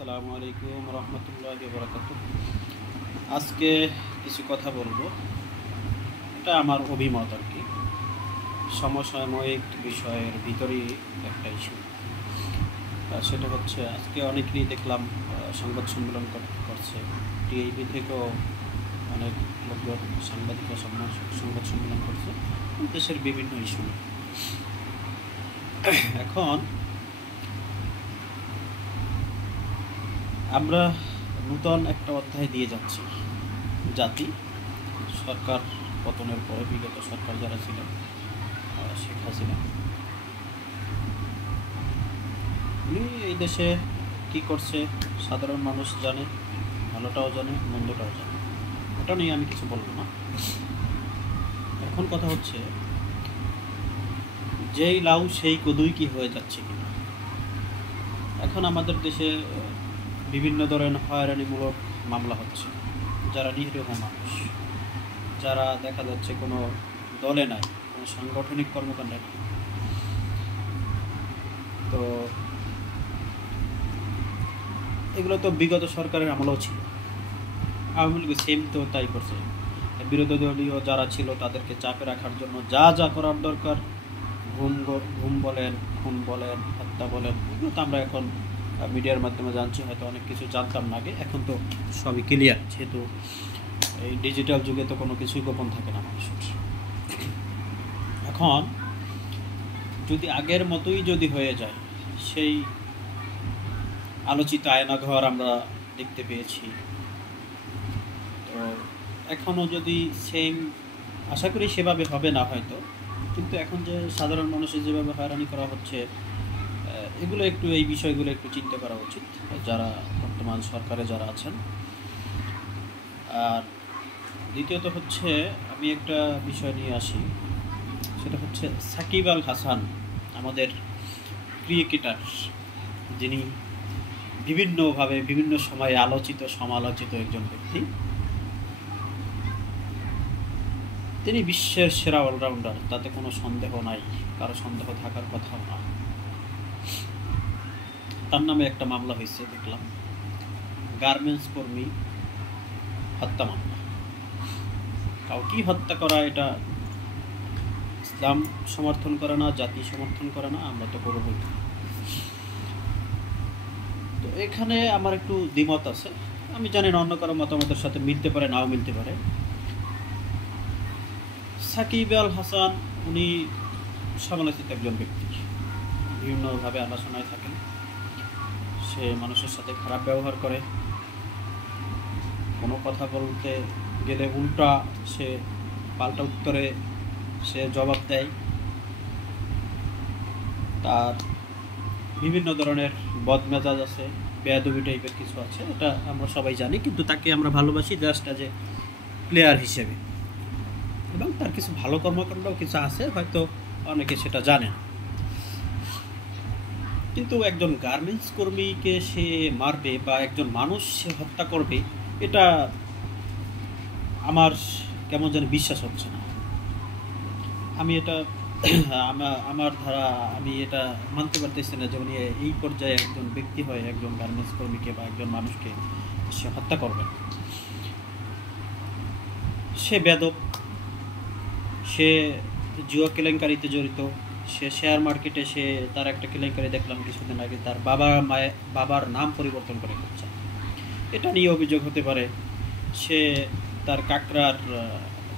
আসসালামু আলাইকুম রহমতুল্লাহি ওয়া বারাকাতুহু। আজকে কিছু কথা বলবো, এটা আমার অভিমত আর কি। সমসাময়িক বিষয়ের ভিতরেই একটা ইস্যু, সেটা হচ্ছে আজকে অনেকেরই দেখলাম সংবাদ সম্মেলন করছে। টিআইবি থেকেও অনেক লোকজন সাংবাদিকরা সংবাদ সম্মেলন করছে দেশের বিভিন্ন ইস্যু। এখন আমরা নূতন একটা অধ্যায় দিয়ে যাচ্ছি। জাতি সরকার পতনের পরে বিগত সরকার যারা ছিলেন, শেখ হাসিনা, উনি এই দেশে কী করছে সাধারণ মানুষ জানে, ভালোটাও জানে মন্দটাও জানে, ওটা নিয়ে আমি কিছু বলবো না। এখন কথা হচ্ছে যেই লাউ সেই কদুই কি হয়ে যাচ্ছে কিনা। এখন আমাদের দেশে বিভিন্ন ধরনের হয়রানিমূলক মামলা হচ্ছে। যারা নিরীহ মানুষ, যারা দেখা যাচ্ছে কোনো দলে নাই, কোনো সাংগঠনিক কর্মকাণ্ডে নাই, তো এগুলো তো বিগত সরকারের আমলেও ছিল। আওয়ামী লীগ সেম তো তাই করছে। বিরোধী দলীয় যারা ছিল তাদেরকে চাপে রাখার জন্য যা যা করার দরকার, ঘুম বলেন, খুন বলেন, হত্যা বলেন, এগুলো তো আমরা এখন মিডিয়ার মাধ্যমে জানছি। হয়তো অনেক কিছু জানতাম না আগে, এখন তো সবই ক্লিয়ার। যেহেতু এই ডিজিটাল যুগে তো কোনো কিছুই গোপন থাকে না মানুষের। এখন যদি আগের মতোই যদি হয়ে যায়, সেই আলোচিত আয়নাঘর আমরা দেখতে পেয়েছি, তো এখনও যদি সেম, আশা করি সেভাবে হবে না হয়তো, কিন্তু এখন যে সাধারণ মানুষের যেভাবে হয়রানি করা হচ্ছে, এগুলো একটু, এই বিষয়গুলো একটু চিন্তা করা উচিত যারা বর্তমান সরকারে যারা আছেন। আর দ্বিতীয়ত হচ্ছে, আমি একটা বিষয় নিয়ে আসি, সেটা হচ্ছে সাকিব আল হাসান, আমাদের ক্রিকেটার, যিনি বিভিন্নভাবে বিভিন্ন সময়ে আলোচিত সমালোচিত একজন ব্যক্তি। তিনি বিশ্বের সেরা অলরাউন্ডার, তাতে কোনো সন্দেহ নাই, কারো সন্দেহ থাকার কথাও না। তার নামে একটা মামলা হয়েছে দেখলাম, গার্মেন্টস কর্মী হত্যা মামলা। কাউকেই হত্যা করা এটা ইসলাম সমর্থন করে না, জাতি সমর্থন করে না, আমরা তো করবই। তো এখানে আমার একটু দ্বিমত আছে। আমি জানি না অন্য কারো মতামতের সাথে মিলতে পারে, নাও মিলতে পারে। সাকিব আল হাসান উনি সমালোচিত একজন ব্যক্তি, বিভিন্নভাবে আলোচনায় থাকেন। সে মানুষের সাথে খারাপ ব্যবহার করে, কোনো কথা বলতে গেলে উল্টা সে পাল্টা উত্তরে সে জবাব দেয়। তার বিভিন্ন ধরনের বদমেজাজ আছে, বেয়াদবি টাইপের কিছু আছে, এটা আমরা সবাই জানি। কিন্তু তাকে আমরা ভালোবাসি জাস্ট অ্যাজ এ প্লেয়ার হিসেবে, এবং তার কিছু ভালো কর্মকাণ্ডও কিছু আছে, হয়তো অনেকে সেটা জানে না। কিন্তু একজন গার্মেন্টস কর্মীকে সে মারবে বা একজন মানুষ সে হত্যা করবে, এটা আমার কেমন যেন বিশ্বাস হচ্ছে না। আমি এটা আমার ধারা, আমি এটা মানতে পারতেছি না যে উনি এই পর্যায়ে একজন ব্যক্তি হয় একজন গার্মেন্টস কর্মীকে বা একজন মানুষকে সে হত্যা করবেন। সে বেয়াদব, সে জুয়া কেলেঙ্কারিতে জড়িত, সে শেয়ার মার্কেটে সে তার একটা কেলেঙ্কারি দেখলাম কিছুদিন আগে, তার বাবার নাম পরিবর্তন করে করছে, এটা নিয়ে অভিযোগ হতে পারে। সে তার কাকড়ার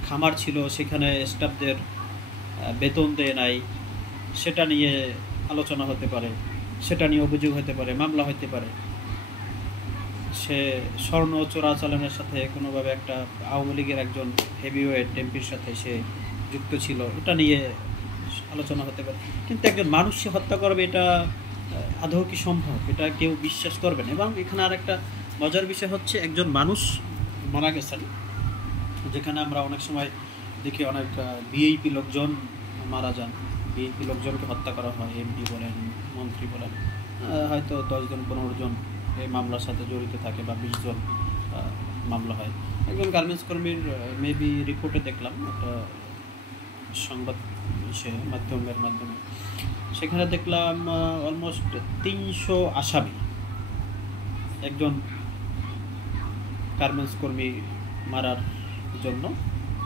খামার ছিল, সেখানে স্টাফদের বেতন দেয় নাই, সেটা নিয়ে আলোচনা হতে পারে, সেটা নিয়ে অভিযোগ হতে পারে, মামলা হতে পারে। সে স্বর্ণ চোরাচালানের সাথে কোনোভাবে একটা আওয়ামী লীগের একজন হেভিওয়েট এমপির সাথে সে যুক্ত ছিল, এটা নিয়ে আলোচনা হতে পারে। কিন্তু একজন মানুষ সে হত্যা করবে, এটা আদৌ কি সম্ভব? এটা কেউ বিশ্বাস করবে না। এবং এখানে আর একটা মজার বিষয় হচ্ছে, একজন মানুষ মারা গেছেন, যেখানে আমরা অনেক সময় দেখি অনেক ভিআইপি লোকজন মারা যান, ভিআইপি লোকজনকে হত্যা করা হয়, এমপি বলেন, মন্ত্রী বলেন, হয়তো 10 জন 15 জন এই মামলার সাথে জড়িত থাকে, বা 20 জন মামলা হয়। একজন গার্মেন্টস কর্মীর মেবি রিপোর্টে দেখলাম একটা সংবাদ মাধ্যমের মাধ্যমে, সেখানে দেখলাম অলমোস্ট 300 আসামি, একজন গার্মেন্টস কর্মী মারার জন্য,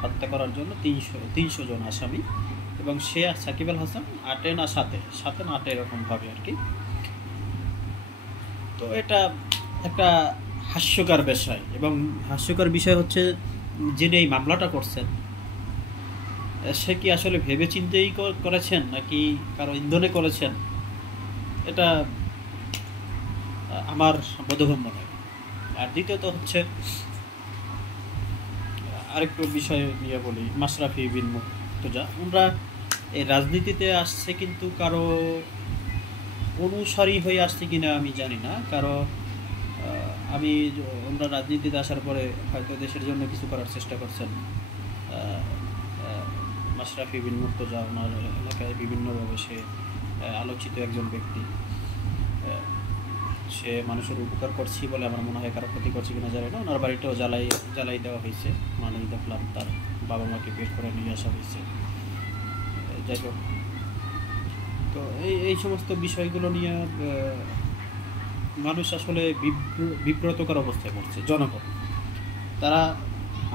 হত্যা করার জন্য 300 জন আসামি, এবং সে সাকিব আল হাসান 8 না 7 না 8 এরকমভাবে আর কি। তো এটা একটা হাস্যকর বিষয়, এবং হাস্যকর বিষয় হচ্ছে যিনি এই মামলাটা করছেন সে কি আসলে ভেবে চিন্তেই করেছেন নাকি কারো ইন্ধনে করেছেন, এটা আমার বোধগম্য নয়। আর দ্বিতীয়ত হচ্ছে আরেকটু বিষয় নিয়ে বলি, মাশরাফি বিন মুর্তজা, ওনারা এই রাজনীতিতে আসছে কিন্তু কারো অনুসারী হয়ে আসছে কিনা আমি জানি না, কারো ওনারা রাজনীতিতে আসার পরে হয়তো দেশের জন্য কিছু করার চেষ্টা করছেন। মাশরাফি বিন মুর্তজা ওনার এলাকায় বিভিন্নভাবে সে আলোচিত একজন ব্যক্তি, সে মানুষের উপকার করছি বলে আমার মনে হয়, কারো ক্ষতি করছি কিনা জানি না। ওনার বাড়িটাও জ্বালাই দেওয়া হয়েছে, মানে দেখলাম তার বাবা মাকে বের করে নিয়ে আসা হয়েছে। যাই হোক, তো এই সমস্ত বিষয়গুলো নিয়ে মানুষ আসলে বিব্রতকর অবস্থায় পড়ছে, জনগণ। তারা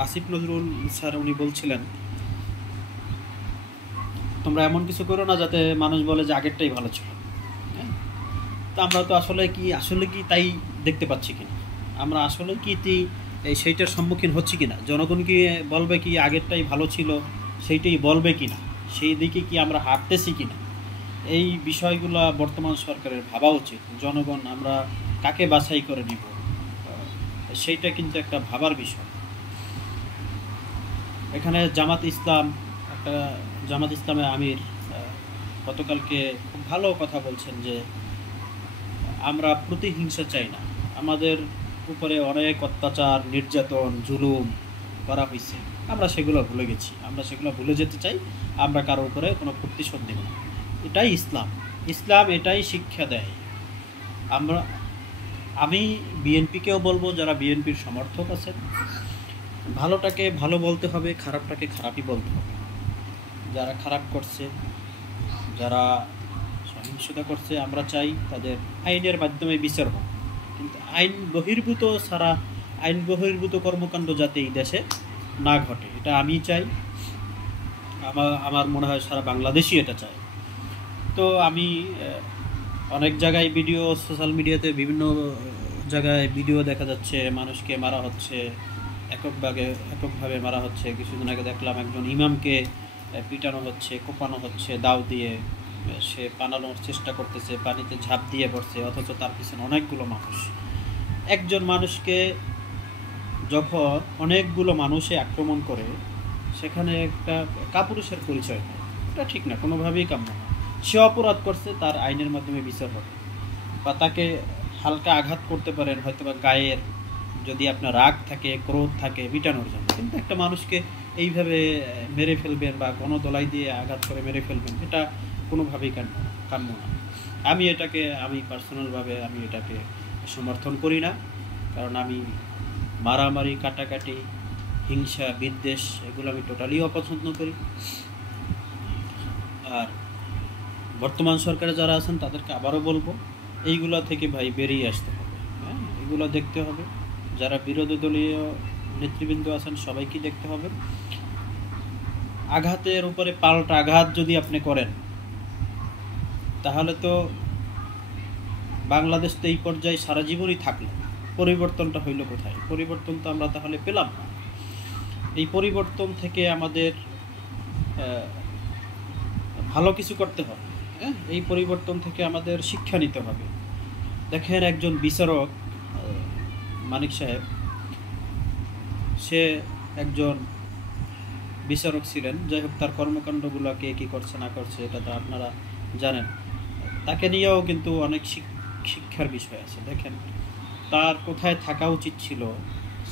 আসিফ নজরুল স্যার উনি বলছিলেন, তোমরা এমন কিছু করো না যাতে মানুষ বলে যে আগেরটাই ভালো ছিল। তো আমরা তো আসলে কি তাই দেখতে পাচ্ছি কিনা, আমরা আসলে কি সেইটার সম্মুখীন হচ্ছি কিনা, জনগণ কি বলবে কি আগেরটাই ভালো ছিল, সেইটাই বলবে কিনা, সেই দিকে কি আমরা হাঁটতেছি কিনা, এই বিষয়গুলো বর্তমান সরকারের ভাবা উচিত। জনগণ আমরা কাকে বাছাই করে নিব, সেইটা কিন্তু একটা ভাবার বিষয়। এখানে জামাত ইসলামের আমির গতকালকে খুব ভালো কথা বলছেন যে আমরা প্রতিহিংসা চাই না, আমাদের উপরে অনেক অত্যাচার, নির্যাতন, জুলুম করা হয়েছে, আমরা সেগুলো ভুলে গেছি, আমরা সেগুলো ভুলে যেতে চাই, আমরা কারোর উপরে কোনো প্রতিশোধ নেব না। এটাই ইসলাম এটাই শিক্ষা দেয়। আমি বিএনপিকেও বলবো, যারা বিএনপির সমর্থক আছেন, ভালোটাকে ভালো বলতে হবে, খারাপটাকে খারাপই বলতে হবে। যারা খারাপ করছে, যারা সহিংসতা করছে, আমরা চাই তাদের আইনের মাধ্যমে বিচার হোক, কিন্তু আইন বহির্ভূত কর্মকাণ্ড যাতে এই দেশে না ঘটে, এটা আমি চাই, আমার মনে হয় সারা বাংলাদেশই এটা চায়। তো আমি অনেক জায়গায় সোশ্যাল মিডিয়াতে বিভিন্ন জায়গায় ভিডিও দেখা যাচ্ছে, মানুষকে মারা হচ্ছে, এককভাবে মারা হচ্ছে। কিছুদিন আগে দেখলাম একজন ইমামকে পিটানো হচ্ছে, কোপানো হচ্ছে দাও দিয়ে, সে পালানোর চেষ্টা করতেছে, পানিতে ঝাঁপ দিয়ে পড়ছে, অথচ তার পিছনে অনেকগুলো মানুষ। একজন মানুষকে যখন অনেকগুলো মানুষে আক্রমণ করে, সেখানে একটা কাপুরুষের পরিচয় হয়, এটা ঠিক না, কোনোভাবেই কাম্য না। সে অপরাধ করছে, তার আইনের মাধ্যমে বিচার হবে, বা তাকে হালকা আঘাত করতে পারেন হয়তো বা গায়ের, যদি আপনার রাগ থাকে, ক্রোধ থাকে, মিটানোর জন্য। কিন্তু একটা মানুষকে এইভাবে মেরে ফেলবেন বা গণদোলাই দিয়ে আঘাত করে মেরে ফেলবেন, এটা কোনোভাবেই কাম্য না। আমি পার্সোনালভাবে এটাকে সমর্থন করি না, কারণ আমি মারামারি, কাটাকাটি, হিংসা, বিদ্বেষ এগুলো আমি টোটালি অপছন্দ করি। আর বর্তমান সরকারে যারা আছেন তাদেরকে আবারও বলবো, এইগুলো থেকে ভাই বেরিয়ে আসতে হবে। হ্যাঁ, এগুলো দেখতে হবে। যারা বিরোধী দলীয় নেতৃবৃন্দ আছেন সবাইকে দেখতে হবে। আঘাতের উপরে পাল্টা আঘাত যদি আপনি করেন, তাহলে তো বাংলাদেশ তো এই পর্যায়ে সারা জীবনই থাকলো, পরিবর্তনটা হইল কোথায়? পরিবর্তন তো আমরা তাহলে পেলাম না। এই পরিবর্তন থেকে আমাদের ভালো কিছু করতে হবে। হ্যাঁ, এই পরিবর্তন থেকে আমাদের শিক্ষা নিতে হবে। দেখেন, একজন বিচারক মানিক সাহেব, সে একজন বিচারক ছিলেন। যাই হোক, তার কর্মকাণ্ডগুলো কে কী করছে না করছে এটা তো আপনারা জানেন। তাকে নিয়েও কিন্তু অনেক শিক্ষার বিষয় আছে। দেখেন, তার কোথায় থাকা উচিত ছিল,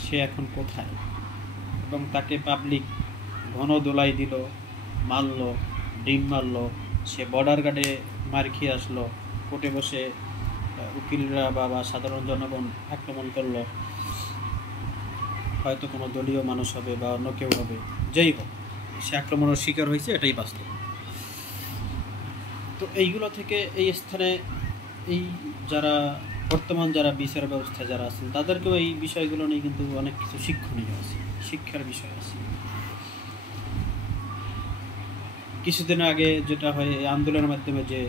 সে এখন কোথায়, এবং তাকে পাবলিক ঘন দোলাই দিল, মারল, ডিম মারল, সে বর্ডার গার্ডে মার খেয়ে আসলো, কোর্টে বসে উকিলরা বা সাধারণ জনগণ আক্রমণ করলো, হয়তো কোনো দলীয় মানুষ হবে বা অন্য কেউ হবে, যেই হোক, সে আক্রমণের শিকার হয়েছে, এটাই বাস্তব। তো এইগুলো থেকে এই স্থানে এই যারা বর্তমান যারা বিচার ব্যবস্থা যারা আছেন তাদেরকেও এই বিষয়গুলো নিয়ে কিন্তু অনেক কিছু শিক্ষণীয় আছে, শিক্ষার বিষয় আছে। কিছুদিন আগে যেটা হয় এই আন্দোলনের মাধ্যমে যে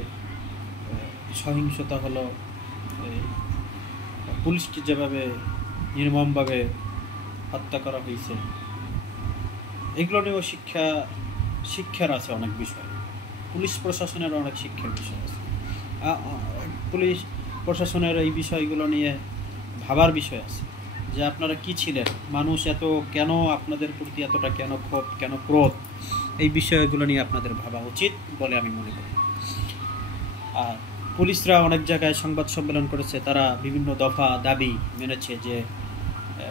সহিংসতা হলো, পুলিশকে যেভাবে নির্মমভাবে হত্যা করা হয়েছে, এগুলো নিয়েও শিক্ষার আছে অনেক বিষয়। পুলিশ প্রশাসনের অনেক শিক্ষার বিষয় আছে। পুলিশ প্রশাসনের এই বিষয়গুলো নিয়ে ভাবার বিষয় আছে যে আপনারা কি ছিলেন, মানুষ এত কেন আপনাদের প্রতি এতটা কেন ক্ষোভ, কেন ক্রোধ, এই বিষয়গুলো নিয়ে আপনাদের ভাবা উচিত বলে আমি মনে করি। আর পুলিশরা অনেক জায়গায় সংবাদ সম্মেলন করেছে, তারা বিভিন্ন দফা দাবি মেনেছে যে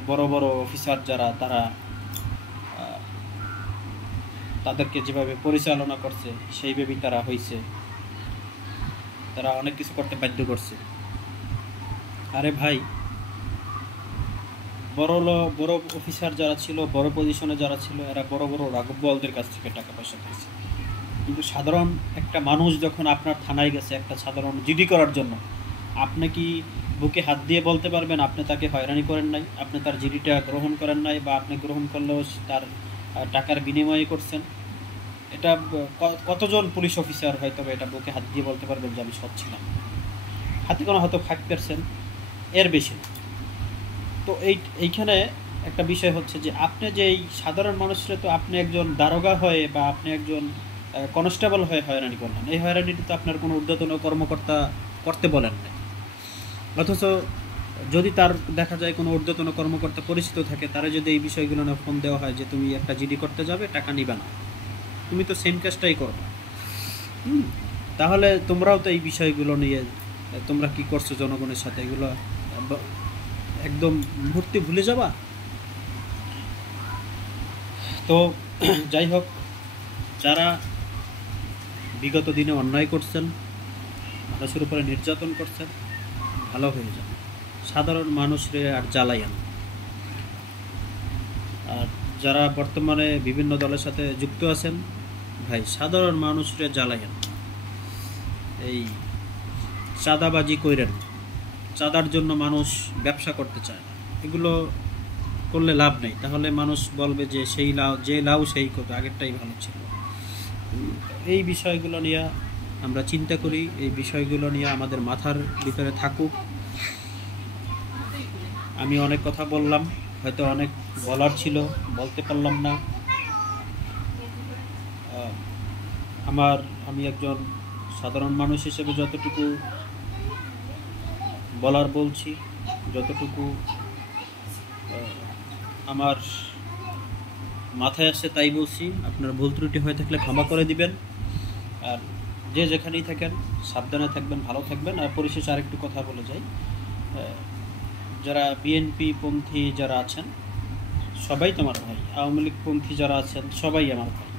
বড় বড় অফিসার যারা তারা তাদেরকে যেভাবে পরিচালনা করছে সেইভাবেই তারা হয়েছে, তারা অনেক কিছু করতে বাধ্য করছে। আরে ভাই, বড় অফিসার যারা ছিল, বড় পজিশনে যারা ছিল, এরা বড় বড় রাঘববোয়ালদের কাছ থেকে টাকা পয়সা পেয়েছে। কিন্তু সাধারণ একটা মানুষ যখন আপনার থানায় গেছে একটা সাধারণ জিডি করার জন্য, আপনি কি বুকে হাত দিয়ে বলতে পারবেন আপনি তাকে হয়রানি করেন নাই, আপনি তার জিডিটা গ্রহণ করেন নাই, বা আপনি গ্রহণ করলেও তার টাকার বিনিময়ে করছেন? এটা কতজন পুলিশ অফিসার হয়তো এটা বুকে হাত দিয়ে বলতে পারবেন যে আমি সৎ ছিলাম? হাতে কোনো হয়তো 5%, এর বেশি। তো এইখানে একটা বিষয় হচ্ছে যে আপনি যে এই সাধারণ মানুষরা, তো আপনি একজন দারোগা হয়ে বা আপনি একজন কনস্টেবল হয়ে হয়রানি করলেন, এই হয়রানিটি তো আপনার কোনো ঊর্ধ্বতন কর্মকর্তা করতে বলেন না। অথচ যদি তার দেখা যায় কোনো ঊর্ধ্বতন কর্মকর্তা পরিচিত থাকে, তারা যদি এই বিষয়গুলো নিয়ে ফোন দেওয়া হয় যে তুমি একটা জিডি করতে যাবে, টাকা নিবা না, তুমি তো সেম কাজটাই করো, তাহলে তোমরাও তো এই বিষয়গুলো নিয়ে তোমরা কি করছো জনগণের সাথে, এগুলো একদম মুহূর্তে ভুলে যাবা। তো যাই হোক, যারা বিগত দিনে অন্যায় করছেন, মানুষের উপরে নির্যাতন করছেন, ভালো হয়ে যান, সাধারণ মানুষরে আর জ্বালাইয়েন। আর যারা বর্তমানে বিভিন্ন দলের সাথে যুক্ত আছেন, ভাই সাধারণ মানুষরে জ্বালাইয়েন, এই চাঁদাবাজি কইরেন, চাঁদার জন্য মানুষ ব্যবসা করতে চায় না, এগুলো করলে লাভ নেই। তাহলে মানুষ বলবে যে সেই লাউ সেই কত, আগেরটাই ভালো ছিল। এই বিষয়গুলো নিয়ে আমরা চিন্তা করি, এই বিষয়গুলো নিয়ে আমাদের মাথার ভিতরে থাকুক। আমি অনেক কথা বললাম, হয়তো অনেক বলার ছিল, বলতে পারলাম না। আমি একজন সাধারণ মানুষ হিসেবে যতটুকু বলার বলছি, যতটুকু আমার মাথায় আসছে তাই বলছি। আপনার ভুল ত্রুটি হয়ে থাকলে ক্ষমা করে দিবেন। আর যে যেখানেই থাকেন সাবধানে থাকবেন, ভালো থাকবেন। আর পরিশেষে আরেকটু কথা বলে যাই, যারা বিএনপি পন্থী যারা আছেন সবাই তোমার ভাই, আওয়ামী লীগ পন্থী যারা আছেন সবাই আমার ভাই।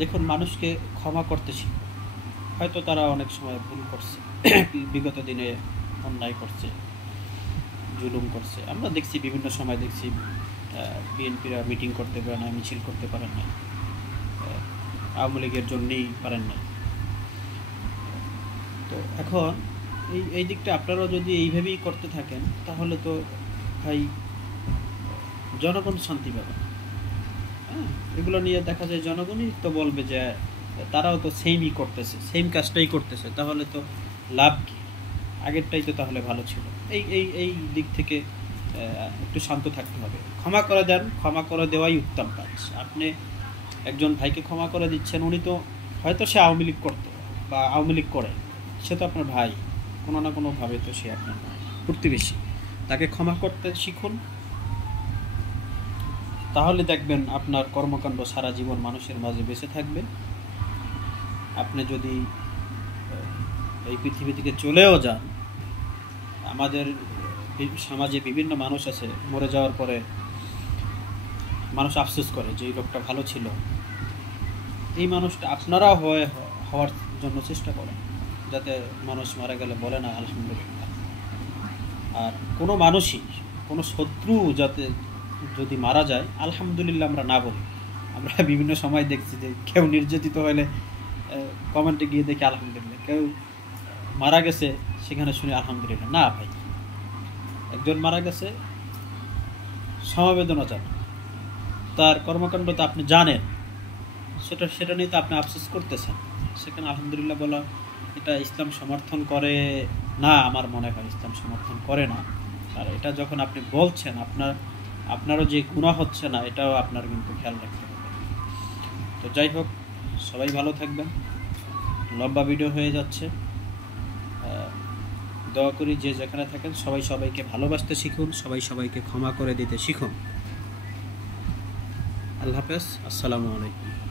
দেখুন, মানুষকে ক্ষমা করতে শিখুন। হয়তো তারা অনেক সময় ভুল করছে, বিগত দিনে অন্যায় করছে, জুলুম করছে। আমরা দেখছি, বিভিন্ন সময় দেখছি বিএনপিরা মিটিং করতে পারে না, মিছিল করতে পারেন না, আওয়ামী লীগের জন্যেই পারেন না। তো এখন এই দিকটা আপনারাও যদি এইভাবেই করতে থাকেন, তাহলে তো ভাই জনগণ শান্তি পাবে। হ্যাঁ, এগুলো নিয়ে দেখা যায় জনগণই তো বলবে যে তারাও তো সেমই করতেছে, সেম কাজটাই করতেছে, তাহলে তো লাভ কি, আগেরটাই তো তাহলে ভালো ছিল। এই দিক থেকে একটু শান্ত থাকতে হবে। ক্ষমা করে দেন, ক্ষমা করে দেওয়াই উত্তম কাজ। আপনি একজন ভাইকে ক্ষমা করে দিচ্ছেন, উনি তো হয়তো সে আওয়ামী লীগ করতো বা আওয়ামী লীগ করে, সে তো আপনার ভাই, কোনো না কোনোভাবে তো সে আপনার ভাই, প্রতিবেশী। তাকে ক্ষমা করতে শিখুন, তাহলে দেখবেন আপনার কর্মকাণ্ড সারা জীবন মানুষের মাঝে বেঁচে থাকবে। আপনি যদি এই পৃথিবী থেকে চলেও যান, আমাদের সমাজে বিভিন্ন মানুষ আছে, মরে যাওয়ার পরে মানুষ আফসোস করে যে এই লোকটা ভালো ছিল। এই মানুষটা আপনারাও হওয়ার জন্য চেষ্টা করেন, যাতে মানুষ মারা গেলে বলে না আলহামদুলিল্লাহ। আর কোনো মানুষই, কোনো শত্রু যাতে যদি মারা যায় আলহামদুলিল্লাহ আমরা না বলি। আমরা বিভিন্ন সময় দেখছি যে কেউ নির্যাতিত হলে কমেন্টে গিয়ে দেখি আলহামদুলিল্লাহ, কেউ মারা গেছে সেখানে শুনি আলহামদুলিল্লাহ। না ভাই, একজন মারা গেছে, সমবেদনা জানান, তার কর্মকাণ্ড তো আপনি জানেন, সেটা নিয়ে তো আপনি আফসোস করতেছেন, সেখানে আলহামদুলিল্লাহ বলা এটা ইসলাম সমর্থন করে না। আমার মনে হয় ইসলাম সমর্থন করে না। আর এটা যখন আপনি বলছেন, আপনারও যে গুনাহ হচ্ছে না, এটাও আপনার কিন্তু খেয়াল রাখতে হবে। তো যাই হোক, সবাই ভালো থাকবেন। লম্বা ভিডিও হয়ে যাচ্ছে। দোয়া করি যে যেখানে থাকেন সবাই সবাইকে ভালোবাসতে শিখুন, সবাই সবাইকে ক্ষমা করে দিতে শিখুন। আল্লাহ হাফেজ, আসসালামু আলাইকুম।